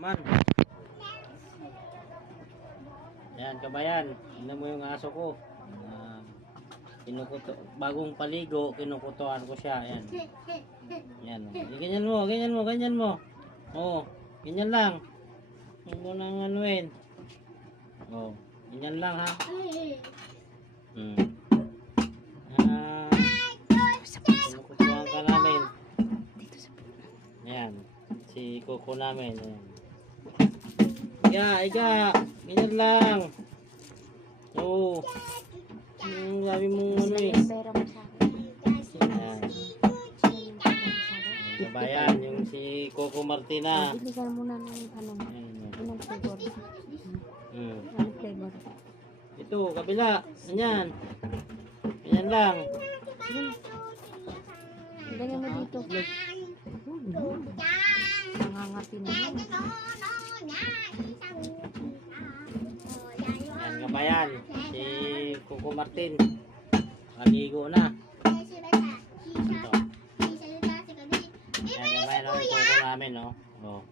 Man. Ayan, kabayan. Tignan mo yung aso ko. Kinukuto, bagong paligo, kinukutuan ko siya. Ayan. Ayan. Ganyan mo, ganyan mo, ganyan mo. Oo, ganyan lang. Huwag mo nang anuin. Oo, ganyan lang ha. Kinukutuan ka namin. Ayan. Si Coco namin. Ayan. Iga, ganyan lang. Oo. Sabi mo ano eh. Ayan. Kabayan, yung si Coco Martina. Bili ka muna ng ano. Anong flavor? Anong flavor? Ito, kabila. Ganyan. Ganyan lang. Lagyan mo dito. Nangangati na yan. Ayan, kabayan. Si Coco Martin. Maligo na. Ito. Ayan, kabayan, yung Coco namin, no? Oh.